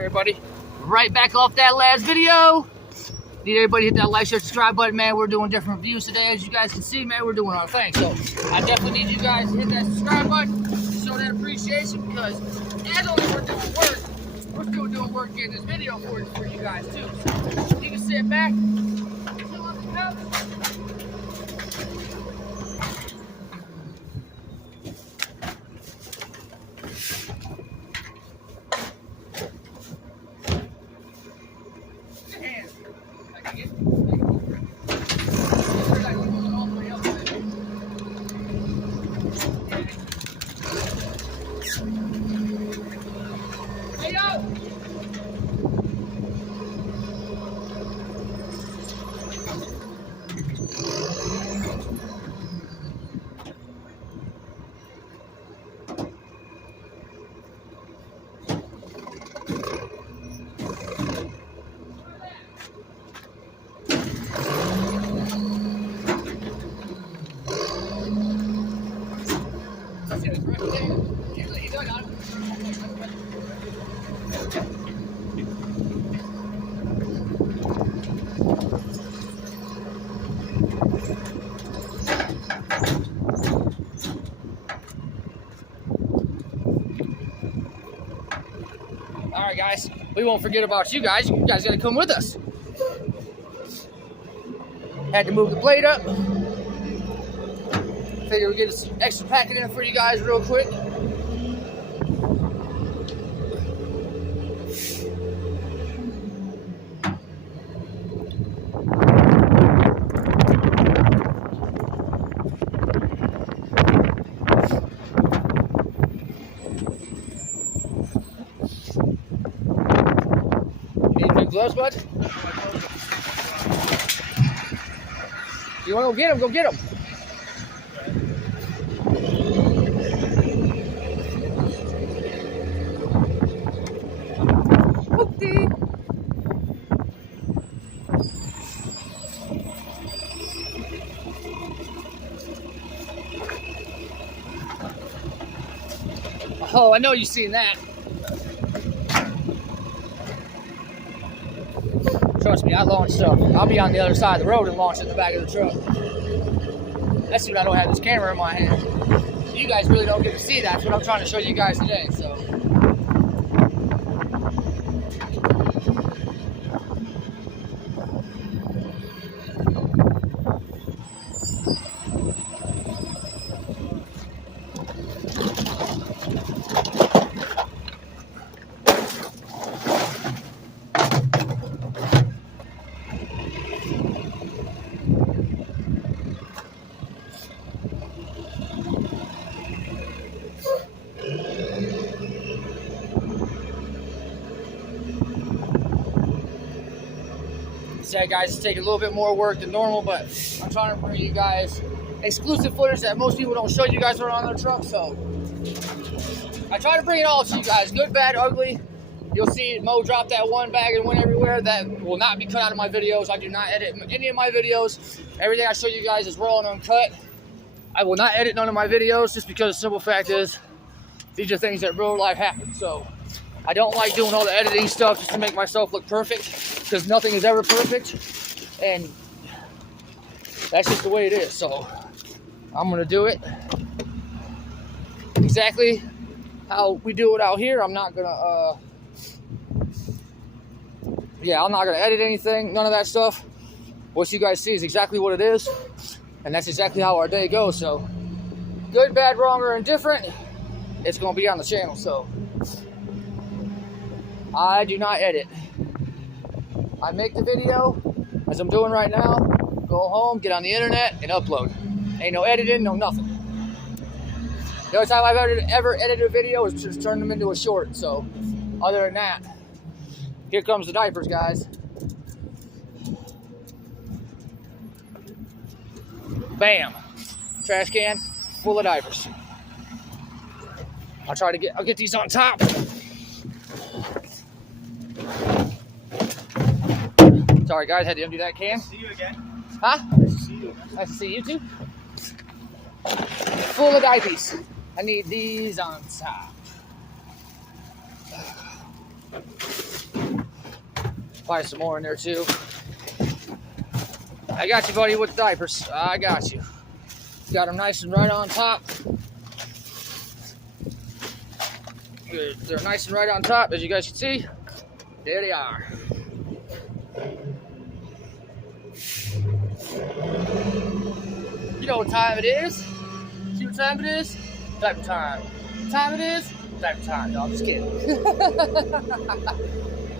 Everybody, right back off that last video. Need everybody to hit that like, share, subscribe button, man. We're doing different reviews today. As you guys can see, man, we're doing our thing. So I definitely need you guys to hit that subscribe button to show that appreciation, because as only we're doing work, we're still doing work getting this video for you guys too. So you can sit back, chill on the couch. Alright guys, we won't forget about you guys. You guys gotta come with us. Had to move the blade up. Figured we'd get some extra packet in for you guys real quick. Need new gloves, bud? You wanna go get them? Go get them. Oh, I know you've seen that. Trust me, I launch stuff. I'll be on the other side of the road and launch in the back of the truck. That's when I don't have this camera in my hand. You guys really don't get to see that. That's what I'm trying to show you guys today. So. Yeah, guys, it's taking a little bit more work than normal, but I'm trying to bring you guys exclusive footage that most people don't show you guys around their truck. So I try to bring it all to you guys, good, bad, ugly. You'll see Mo drop that one bag and went everywhere. That will not be cut out of my videos. I do not edit any of my videos. Everything I show you guys is raw and uncut. I will not edit none of my videos, just because the simple fact is these are things that real life happen. So I don't like doing all the editing stuff just to make myself look perfect, because nothing is ever perfect, and that's just the way it is. So I'm gonna do it exactly how we do it out here. I'm not gonna I'm not gonna edit anything, none of that stuff. What you guys see is exactly what it is, and that's exactly how our day goes. So good, bad, wrong, or indifferent, it's gonna be on the channel. So I do not edit. I make the video, as I'm doing right now, go home, get on the internet, and upload. Ain't no editing, no nothing. The only time I've ever edited a video is just turn them into a short. So other than that, here comes the diapers, guys. Bam. Trash can full of diapers. I'll get these on top. Sorry guys, had to empty that can. Nice to see you again. Huh? Nice to see you. Nice to see you too. Full of diapers. I need these on top. Probably some more in there too. I got you, buddy, with the diapers. I got you. Got them nice and right on top. They're nice and right on top, as you guys can see. There they are. You know what time it is? See what time it is? Diaper time. What time it is? Diaper time. No, I'm just kidding.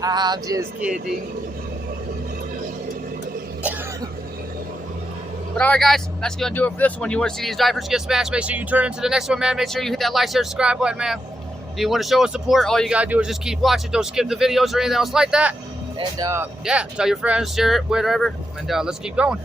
I'm just kidding. But alright guys, that's going to do it for this one. You want to see these diapers get smashed, make sure you turn into the next one, man. Make sure you hit that like, share, subscribe button, man. If you want to show us support, all you got to do is just keep watching. Don't skip the videos or anything else like that. And yeah, tell your friends, share it, whatever. And let's keep going.